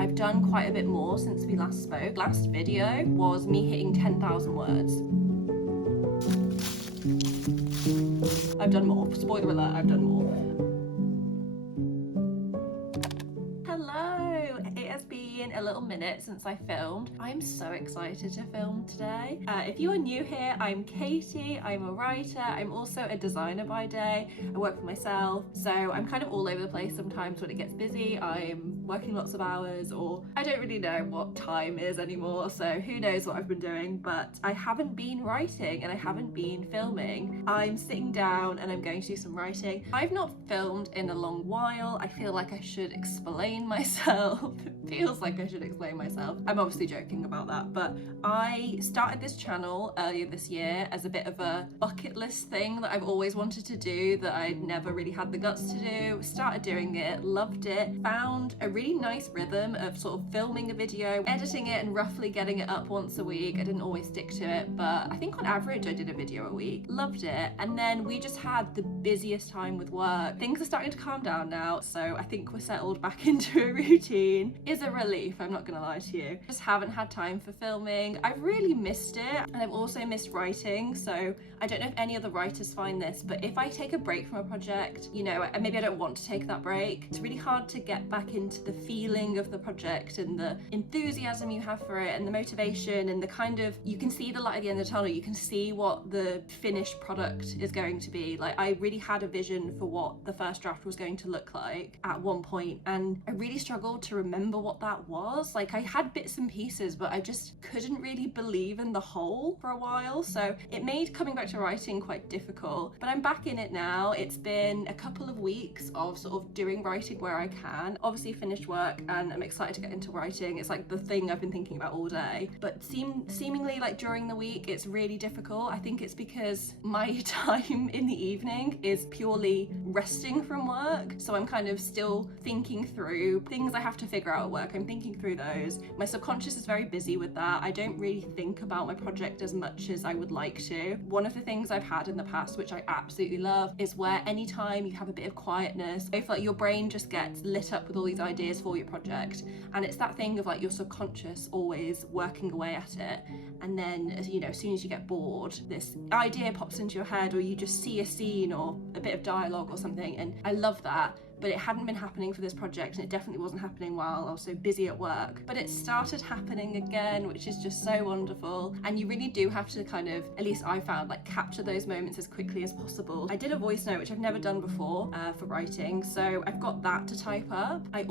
I've done quite a bit more since we last spoke. Last video was me hitting 10,000 words. I've done more. Spoiler alert, I've done more. Hello! It has been a little minute since I filmed. I'm so excited to film today. If you are new here, I'm Katie. I'm a writer. I'm also a designer by day. I work for myself, so I'm kind of all over the place sometimes when it gets busy. I'm working lots of hours, or I don't really know what time is anymore, so who knows what I've been doing, but I haven't been writing and I haven't been filming. I'm sitting down and I'm going to do some writing. I've not filmed in a long while. I feel like I should explain myself. It feels like I should explain myself. I'm obviously joking about that, but I started this channel earlier this year as a bit of a bucket list thing that I've always wanted to do that I'd never really had the guts to do. Started doing it, loved it, found a really nice rhythm of sort of filming a video, editing it and roughly getting it up once a week. I didn't always stick to it, but I think on average I did a video a week. Loved it. And then we just had the busiest time with work. Things are starting to calm down now, so I think we're settled back into a routine. Is a relief, I'm not gonna lie to you. Just haven't had time for filming. I've really missed it, and I've also missed writing, so I don't know if any other writers find this, but if I take a break from a project, you know, maybe I don't want to take that break, it's really hard to get back into the feeling of the project and the enthusiasm you have for it and the motivation and the kind of, you can see the light at the end of the tunnel, you can see what the finished product is going to be. Like, I really had a vision for what the first draft was going to look like at one point, and I really struggled to remember what that was. Like, I had bits and pieces, but I just couldn't really believe in the whole for a while, so it made coming back to writing quite difficult. But I'm back in it now. It's been a couple of weeks of sort of doing writing where I can. Obviously finished work and I'm excited to get into writing. It's like the thing I've been thinking about all day, but seemingly like during the week it's really difficult. I think it's because my time in the evening is purely resting from work, so I'm kind of still thinking through things I have to figure out at work. I'm thinking through those. My subconscious is very busy with that. I don't really think about my project as much as I would like to. One of the things I've had in the past, which I absolutely love, is where anytime you have a bit of quietness, I feel like your brain just gets lit up with all these ideas for your project, and it's that thing of like your subconscious always working away at it, and then, you know, as soon as you get bored, this idea pops into your head, or you just see a scene or a bit of dialogue or something, and I love that. But it hadn't been happening for this project, and it definitely wasn't happening while I was so busy at work. But it started happening again, which is just so wonderful. And you really do have to kind of, at least I found, like capture those moments as quickly as possible. I did a voice note, which I've never done before for writing, so I've got that to type up. I'm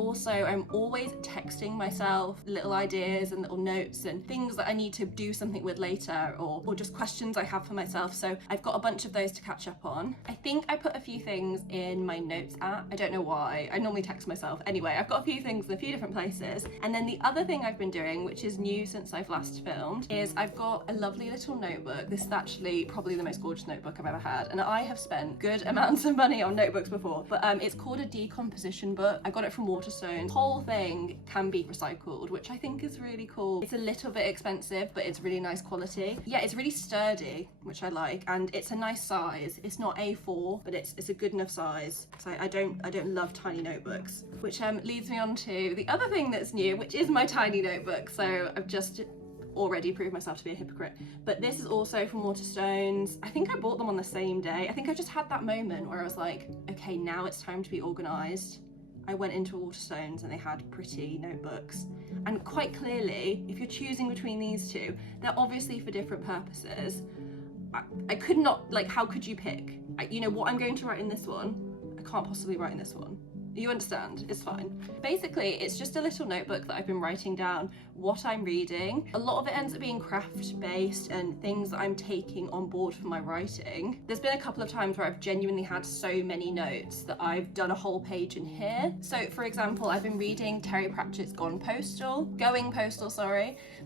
always texting myself little ideas and little notes and things that I need to do something with later, or just questions I have for myself. So I've got a bunch of those to catch up on. I think I put a few things in my notes app. I don't know why. I normally text myself. Anyway, I've got a few things in a few different places. And then the other thing I've been doing, which is new since I've last filmed, is I've got a lovely little notebook. This is actually probably the most gorgeous notebook I've ever had, and I have spent good amounts of money on notebooks before, but it's called a decomposition book. I got it from Waterstones. The whole thing can be recycled, which I think is really cool. It's a little bit expensive, but it's really nice quality. Yeah, it's really sturdy, which I like, and it's a nice size. It's not A4, but it's a good enough size. So I don't love tiny notebooks, which leads me on to the other thing that's new, which is my tiny notebook. So I've just already proved myself to be a hypocrite, but this is also from Waterstones. I think I bought them on the same day. I think I just had that moment where I was like, okay, now it's time to be organized. I went into Waterstones and they had pretty notebooks, and quite clearly, if you're choosing between these two, they're obviously for different purposes. I could not, like, how could you pick? You know what I'm going to write in this one, I can't possibly write in this one. You understand? It's fine. Basically, it's just a little notebook that I've been writing down what I'm reading. A lot of it ends up being craft-based and things that I'm taking on board for my writing. There's been a couple of times where I've genuinely had so many notes that I've done a whole page in here. So, for example, I've been reading Terry Pratchett's Going Postal,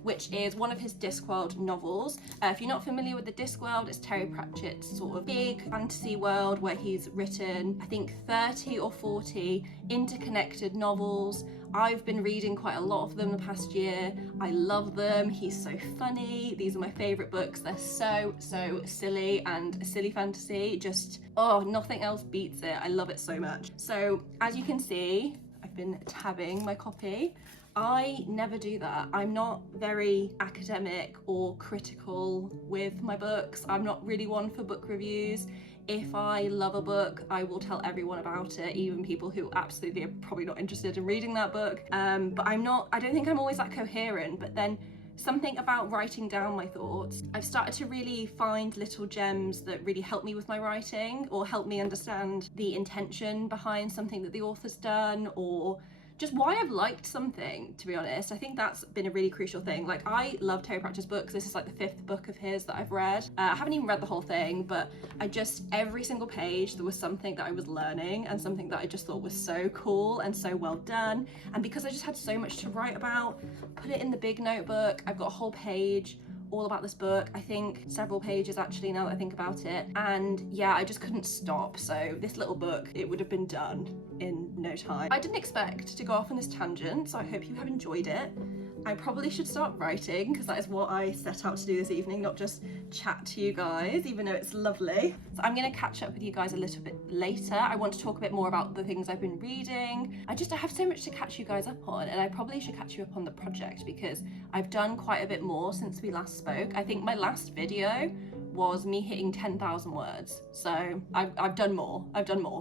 which is one of his Discworld novels. If you're not familiar with the Discworld, it's Terry Pratchett's sort of big fantasy world where he's written, I think, 30 or 40 interconnected novels. I've been reading quite a lot of them the past year. I love them. He's so funny. These are my favorite books. They're so silly, and silly fantasy, just, oh, nothing else beats it. I love it so much. So as you can see, I've been tabbing my copy. I never do that. I'm not very academic or critical with my books. I'm not really one for book reviews. If I love a book, I will tell everyone about it, even people who absolutely are probably not interested in reading that book. But I don't think I'm always that coherent, but then something about writing down my thoughts. I've started to really find little gems that really help me with my writing, or help me understand the intention behind something that the author's done, or just why I've liked something, to be honest. I think that's been a really crucial thing. Like, I love Terry Pratchett's books. This is like the 5th book of his that I've read. I haven't even read the whole thing, but every single page there was something that I was learning, and something that I just thought was so cool and so well done. And because I just had so much to write about, put it in the big notebook. I've got a whole page all about this book, I think several pages actually, now that I think about it. And yeah, I just couldn't stop. So this little book, it would have been done in no time. I didn't expect to go off on this tangent, so I hope you have enjoyed it. I probably should start writing, because that is what I set out to do this evening, not just chat to you guys, even though it's lovely. So I'm going to catch up with you guys a little bit later. I want to talk a bit more about the things I've been reading. I have so much to catch you guys up on, and I probably should catch you up on the project, because I've done quite a bit more since we last spoke. I think my last video was me hitting 10,000 words. So I've done more.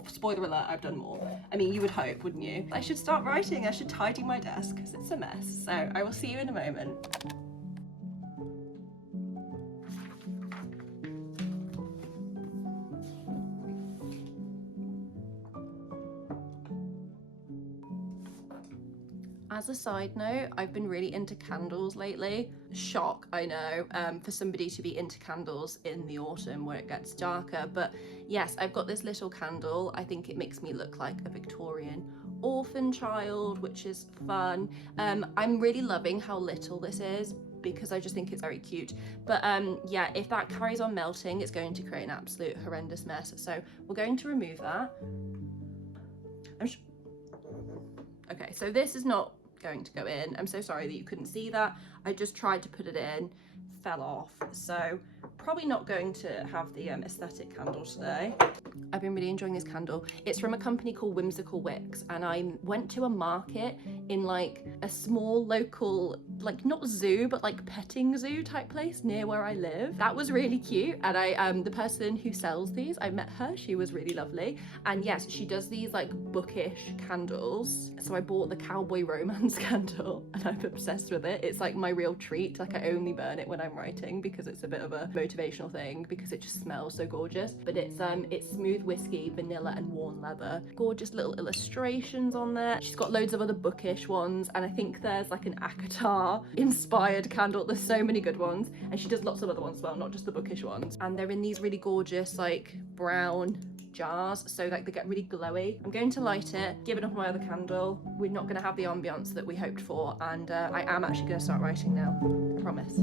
Spoiler alert, I've done more. I mean, you would hope, wouldn't you? I should start writing. I should tidy my desk, because it's a mess. So I will see you in a moment. As a side note, I've been really into candles lately. Shock, I know, for somebody to be into candles in the autumn where it gets darker. But yes, I've got this little candle. I think it makes me look like a Victorian orphan child, which is fun. I'm really loving how little this is, because I just think it's very cute. But yeah, if that carries on melting, it's going to create an absolute horrendous mess. So we're going to remove that. Okay, so this is not going to go in. I'm so sorry that you couldn't see that. I just tried to put it in, fell off. So probably not going to have the aesthetic candle today. I've been really enjoying this candle. It's from a company called Whimsical Wicks, and I went to a market in like a small local, like not zoo, but like petting zoo type place near where I live. That was really cute. And the person who sells these, I met her, she was really lovely. And yes, she does these like bookish candles. So I bought the Cowboy Romance candle, and I'm obsessed with it. It's like my real treat. Like, I only burn it when I'm writing, because it's a bit of a motivational thing, because it just smells so gorgeous. But it's smooth whiskey, vanilla, and worn leather. Gorgeous little illustrations on there. She's got loads of other bookish ones, and I think there's like an Akatar inspired candle. There's so many good ones, and she does lots of other ones as well, not just the bookish ones. And they're in these really gorgeous like brown jars, so like they get really glowy. I'm going to light it, give it off my other candle. We're not going to have the ambiance that we hoped for, and I am actually going to start writing now, I promise.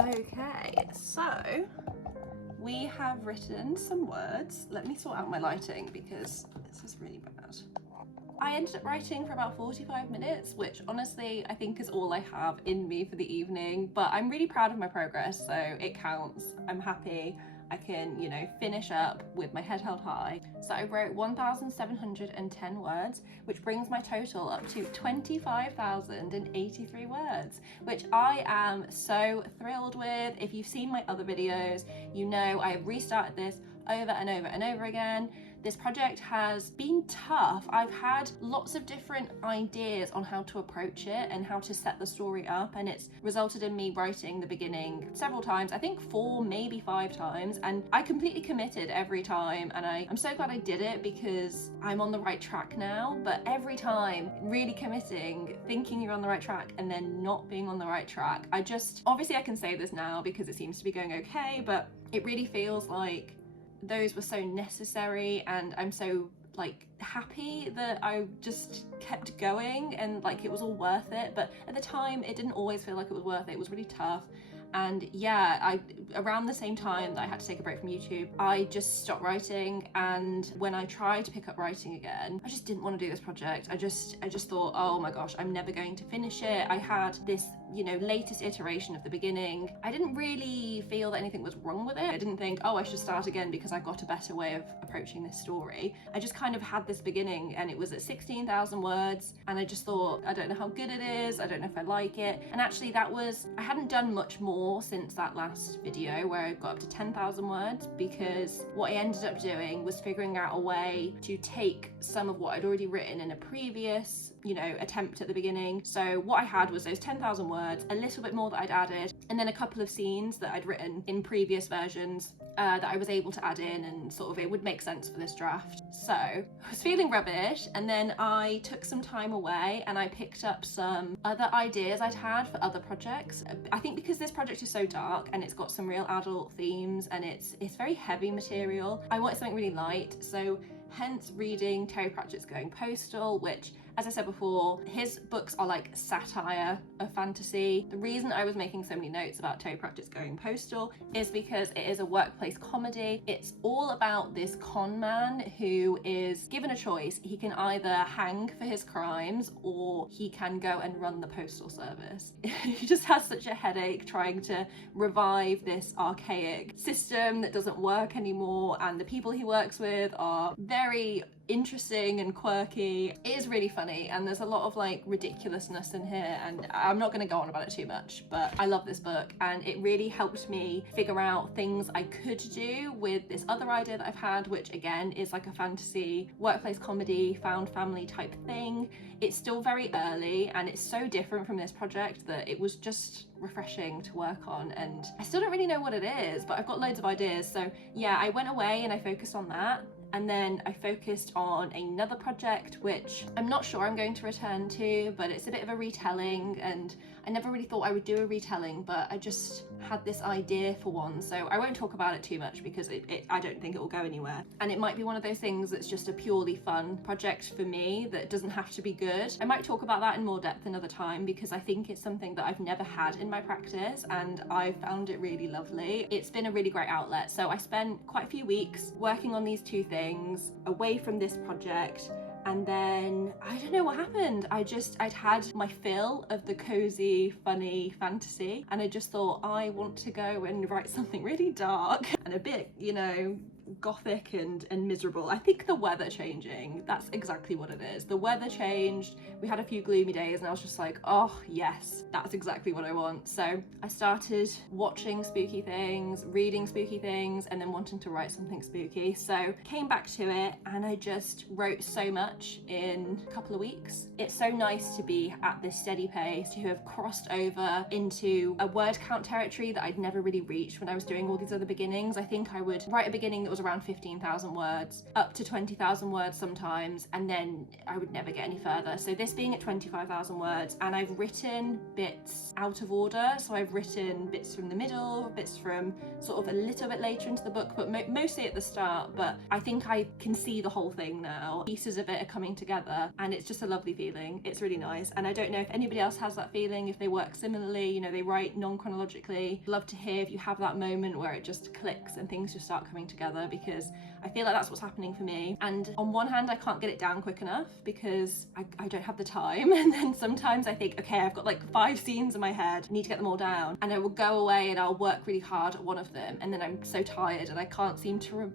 Okay, so we have written some words. Let me sort out my lighting, because this is really bad. I ended up writing for about 45 minutes, which honestly I think is all I have in me for the evening, but I'm really proud of my progress, so it counts. I'm happy. I can, you know, finish up with my head held high. So I wrote 1,710 words, which brings my total up to 25,083 words, which I am so thrilled with. If you've seen my other videos, you know I have restarted this over and over and over again. This project has been tough. I've had lots of different ideas on how to approach it and how to set the story up, and it's resulted in me writing the beginning several times, I think 4, maybe 5 times, and I completely committed every time, and I'm so glad I did it because I'm on the right track now. But every time really committing, thinking you're on the right track, and then not being on the right track, obviously I can say this now because it seems to be going okay, but it really feels like those were so necessary, and I'm so like happy that I just kept going and like it was all worth it. But at the time it didn't always feel like it was worth it. It was really tough. And yeah, around the same time that I had to take a break from YouTube, I just stopped writing. And when I tried to pick up writing again, I just didn't want to do this project. I just thought, oh my gosh, I'm never going to finish it. I had this, you know, latest iteration of the beginning. I didn't really feel that anything was wrong with it. I didn't think, oh, I should start again because I got a better way of approaching this story. I just kind of had this beginning, and it was at 16,000 words, and I just thought, I don't know how good it is, I don't know if I like it. And actually I hadn't done much more since that last video where I got up to 10,000 words, because what I ended up doing was figuring out a way to take some of what I'd already written in a previous, you know, attempt at the beginning. So what I had was those 10,000 words, a little bit more that I'd added, and then a couple of scenes that I'd written in previous versions that I was able to add in, and sort of it would make sense for this draft. So I was feeling rubbish, and then I took some time away and I picked up some other ideas I'd had for other projects. I think because this project is so dark and it's got some real adult themes and it's very heavy material, I wanted something really light. So hence reading Terry Pratchett's Going Postal, which, as I said before, his books are like satire of fantasy. The reason I was making so many notes about Terry Pratchett's Going Postal is because it is a workplace comedy. It's all about this con man who is given a choice. He can either hang for his crimes or he can go and run the postal service. He just has such a headache trying to revive this archaic system that doesn't work anymore, and the people he works with are very interesting and quirky. It is really funny, and there's a lot of like ridiculousness in here, and I'm not going to go on about it too much, but I love this book, and it really helped me figure out things I could do with this other idea that I've had, which again is like a fantasy workplace comedy found family type thing. It's still very early and it's so different from this project that it was just refreshing to work on, and I still don't really know what it is, but I've got loads of ideas. So yeah, I went away and I focused on that. And then I focused on another project, which I'm not sure I'm going to return to, but it's a bit of a retelling, and I never really thought I would do a retelling, but I just had this idea for one. So I won't talk about it too much because I don't think it will go anywhere. And it might be one of those things that's just a purely fun project for me that doesn't have to be good. I might talk about that in more depth another time because I think it's something that I've never had in my practice, and I found it really lovely. It's been a really great outlet. So I spent quite a few weeks working on these two things away from this project, and then I don't know what happened. I'd had my fill of the cozy, funny fantasy, and I just thought, I want to go and write something really dark and a bit, you know, gothic and miserable. I think the weather changing, that's exactly what it is. The weather changed, we had a few gloomy days, and I was just like, oh yes, that's exactly what I want. So I started watching spooky things, reading spooky things, and then wanting to write something spooky. So came back to it, and I just wrote so much in a couple of weeks. It's so nice to be at this steady pace, to have crossed over into a word count territory that I'd never really reached when I was doing all these other beginnings. I think I would write a beginning that was around 15,000 words, up to 20,000 words sometimes, and then I would never get any further. So this being at 25,000 words, and I've written bits out of order. So I've written bits from the middle, bits from sort of a little bit later into the book, but mostly at the start. But I think I can see the whole thing now. Pieces of it are coming together, and it's just a lovely feeling. It's really nice. And I don't know if anybody else has that feeling, if they work similarly, you know, they write non-chronologically. Love to hear if you have that moment where it just clicks and things just start coming together, because I feel like that's what's happening for me. And on one hand, I can't get it down quick enough because I don't have the time. And then sometimes I think, okay, I've got like 5 scenes in my head, need to get them all down. And I will go away and I'll work really hard at one of them. And then I'm so tired and I can't seem to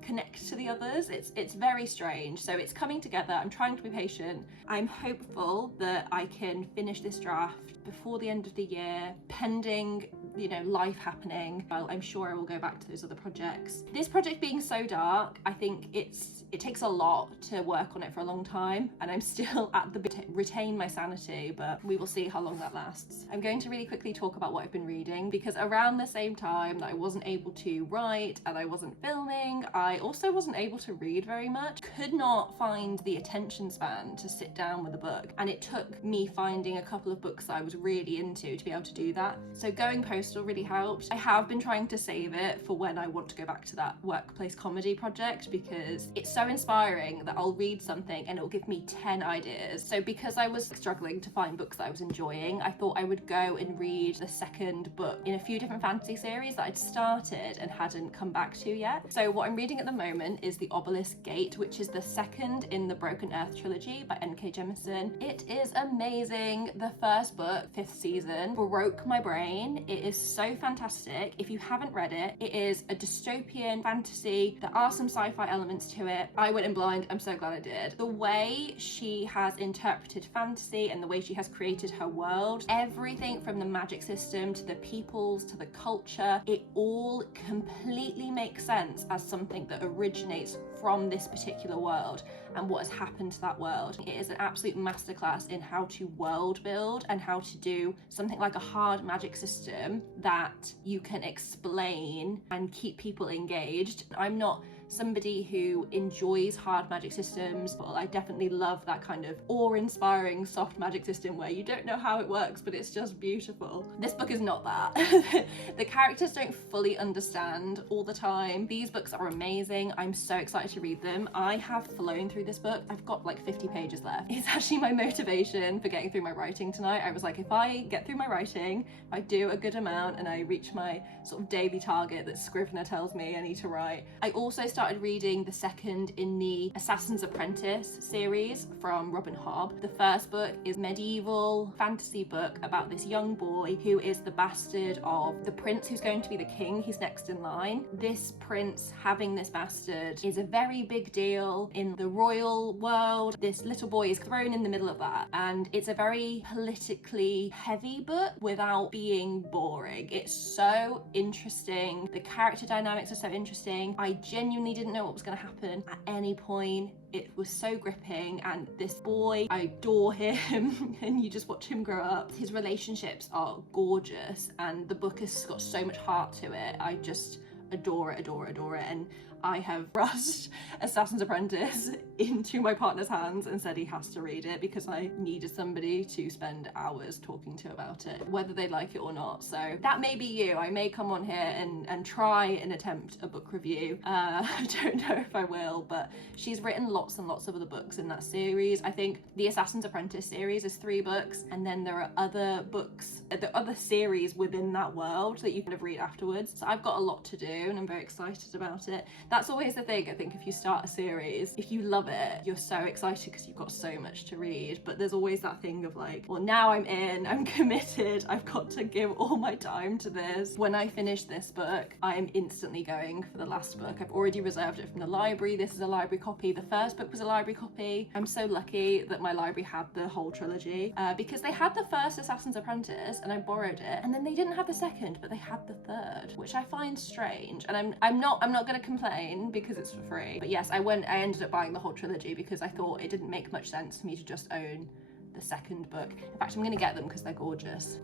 connect to the others. It's very strange. So it's coming together. I'm trying to be patient. I'm hopeful that I can finish this draft before the end of the year, pending, you know, life happening. I'm sure I will go back to those other projects. This project being so dark, I think it takes a lot to work on it for a long time, and I'm still at the retain my sanity, but we will see how long that lasts. I'm going to really quickly talk about what I've been reading, because around the same time that I wasn't able to write and I wasn't filming, I also wasn't able to read very much. Could not find the attention span to sit down with a book, and it took me finding a couple of books that I was really into to be able to do that. So going postal really helped. I have been trying to save it for when I want to go back to that workplace comedy project, because it's so inspiring that I'll read something and it'll give me 10 ideas. So because I was struggling to find books that I was enjoying, I thought I would go and read the second book in a few different fantasy series that I'd started and hadn't come back to yet. So what I'm reading at the moment is The Obelisk Gate, which is the second in the Broken Earth trilogy by N.K. Jemisin. It is amazing. The first book, 5th season, broke my brain. It is so fantastic. If you haven't read it, it is a dystopian fantasy. There are some sci-fi elements to it. I went in blind. I'm so glad I did. The way she has interpreted fantasy and the way she has created her world, everything from the magic system to the peoples to the culture, it all completely makes sense as something that originates from this particular world and what has happened to that world. It is an absolute masterclass in how to world build and how to do something like a hard magic system that you can explain and keep people engaged. I'm not somebody who enjoys hard magic systems, but I definitely love that kind of awe-inspiring soft magic system where you don't know how it works, but it's just beautiful. This book is not that. The characters don't fully understand all the time. These books are amazing. I'm so excited to read them. I have flown through this book. I've got like 50 pages left. It's actually my motivation for getting through my writing tonight. I was like, if I get through my writing, if I do a good amount and I reach my sort of daily target that Scrivener tells me I need to write. I also started reading the second in the Assassin's Apprentice series from Robin Hobb. The first book is medieval fantasy book about this young boy who is the bastard of the prince who's going to be the king. He's next in line. This prince having this bastard is a very big deal in the royal world. This little boy is thrown in the middle of that, and it's a very politically heavy book without being boring. It's so interesting. The character dynamics are so interesting. I genuinely didn't know what was going to happen at any point. It was so gripping, and this boy, I adore him and you just watch him grow up. His relationships are gorgeous and the book has got so much heart to it. I just adore it, and I have rushed Assassin's Apprentice into my partner's hands and said he has to read it because I needed somebody to spend hours talking to about it, whether they like it or not. So that may be you. I may come on here and try and attempt a book review. I don't know if I will, but she's written lots and lots of other books in that series. I think the Assassin's Apprentice series is 3 books, and then there are other books, the other series within that world that you kind of read afterwards. So I've got a lot to do and I'm very excited about it. That's always the thing, I think, if you start a series, if you love it, you're so excited because you've got so much to read, but there's always that thing of like, well, now I'm in, I'm committed, I've got to give all my time to this. When I finish this book, I am instantly going for the last book. I've already reserved it from the library. This is a library copy. The first book was a library copy. I'm so lucky that my library had the whole trilogy because they had the first Assassin's Apprentice and I borrowed it, and then they didn't have the second, but they had the third, which I find strange, and I'm not going to complain because it's for free. But yes, I ended up buying the whole trilogy because I thought it didn't make much sense for me to just own the second book. In fact, I'm gonna get them because they're gorgeous.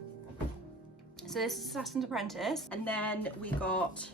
So this is Assassin's Apprentice, and then we got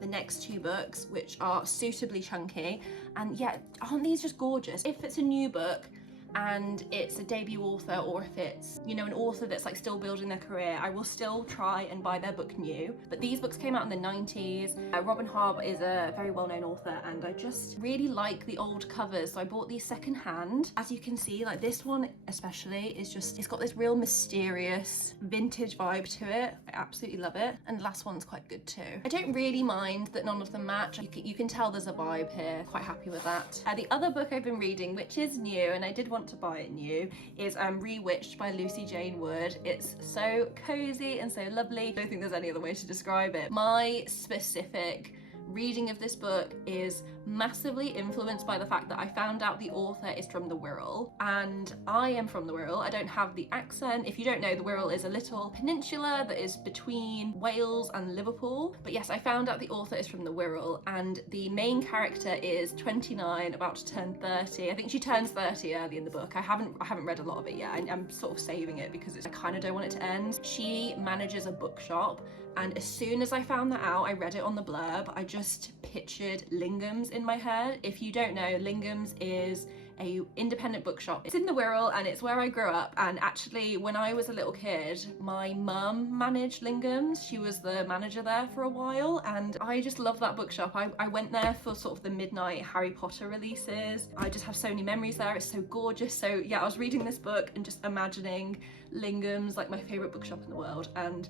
the next 2 books, which are suitably chunky, and yeah, aren't these just gorgeous? If it's a new book and it's a debut author, or if it's, you know, an author that's like still building their career, I will still try and buy their book new. But these books came out in the 90s. Robin Hobb is a very well-known author, and I just really like the old covers, so I bought these secondhand. As you can see, like this one especially is just, it's got this real mysterious vintage vibe to it. I absolutely love it, and the last one's quite good too. I don't really mind that none of them match. You can tell there's a vibe here. Quite happy with that. The other book I've been reading, which is new, and I did want to buy it new, is Rewitched by Lucy Jane Wood. It's so cozy and so lovely. I don't think there's any other way to describe it. My specific reading of this book is massively influenced by the fact that I found out the author is from the Wirral, and I am from the Wirral. I don't have the accent. If you don't know, the Wirral is a little peninsula that is between Wales and Liverpool. But yes, I found out the author is from the Wirral, and the main character is 29, about to turn 30. I think she turns 30 early in the book. I haven't read a lot of it yet. I'm sort of saving it because I kind of don't want it to end. She manages a bookshop, and as soon as I found that out, I read it on the blurb, I just pictured Lingham's in my head. If you don't know, Lingham's is a independent bookshop. It's in the Wirral, and it's where I grew up. And actually, when I was a little kid, my mum managed Lingham's. She was the manager there for a while, and I just love that bookshop. I went there for sort of the midnight Harry Potter releases. I just have so many memories there. It's so gorgeous. So yeah, I was reading this book and just imagining Lingham's, like my favorite bookshop in the world, and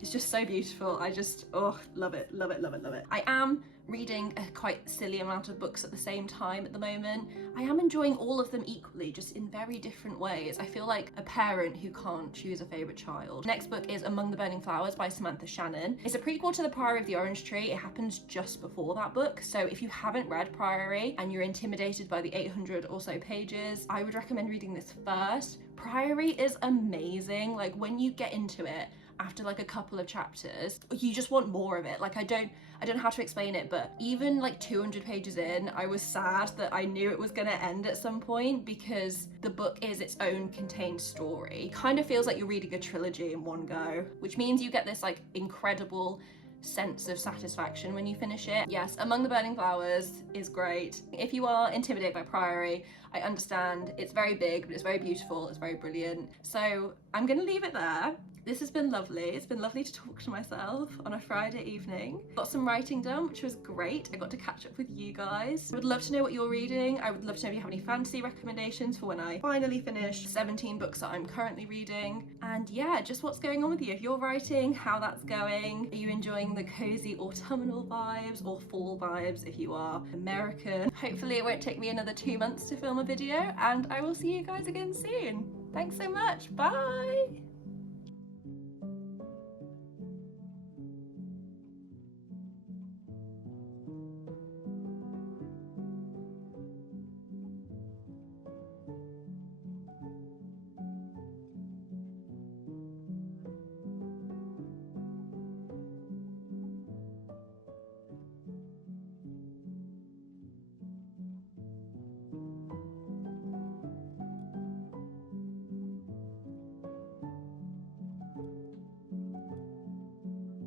it's just so beautiful. I just, love it, love it, love it, love it. I am reading a quite silly amount of books at the same time at the moment. I am enjoying all of them equally, just in very different ways. I feel like a parent who can't choose a favourite child. Next book is Among the Burning Flowers by Samantha Shannon. It's a prequel to The Priory of the Orange Tree. It happens just before that book, so if you haven't read Priory and you're intimidated by the 800 or so pages, I would recommend reading this first. Priory is amazing. Like, when you get into it, after like a couple of chapters, you just want more of it. Like, I don't know how to explain it, but even like 200 pages in, I was sad that I knew it was gonna end at some point, because the book is its own contained story. It kind of feels like you're reading a trilogy in one go, which means you get this like incredible sense of satisfaction when you finish it. Yes, Among the Burning Flowers is great. If you are intimidated by Priory, I understand. It's very big, but it's very beautiful, it's very brilliant. So I'm gonna leave it there. This has been lovely. It's been lovely to talk to myself on a Friday evening. Got some writing done, which was great. I got to catch up with you guys. I would love to know what you're reading. I would love to know if you have any fantasy recommendations for when I finally finish 17 books that I'm currently reading. And yeah, just what's going on with you. If you're writing, how that's going. Are you enjoying the cozy autumnal vibes or fall vibes if you are American? Hopefully it won't take me another 2 months to film a video, and I will see you guys again soon. Thanks so much. Bye.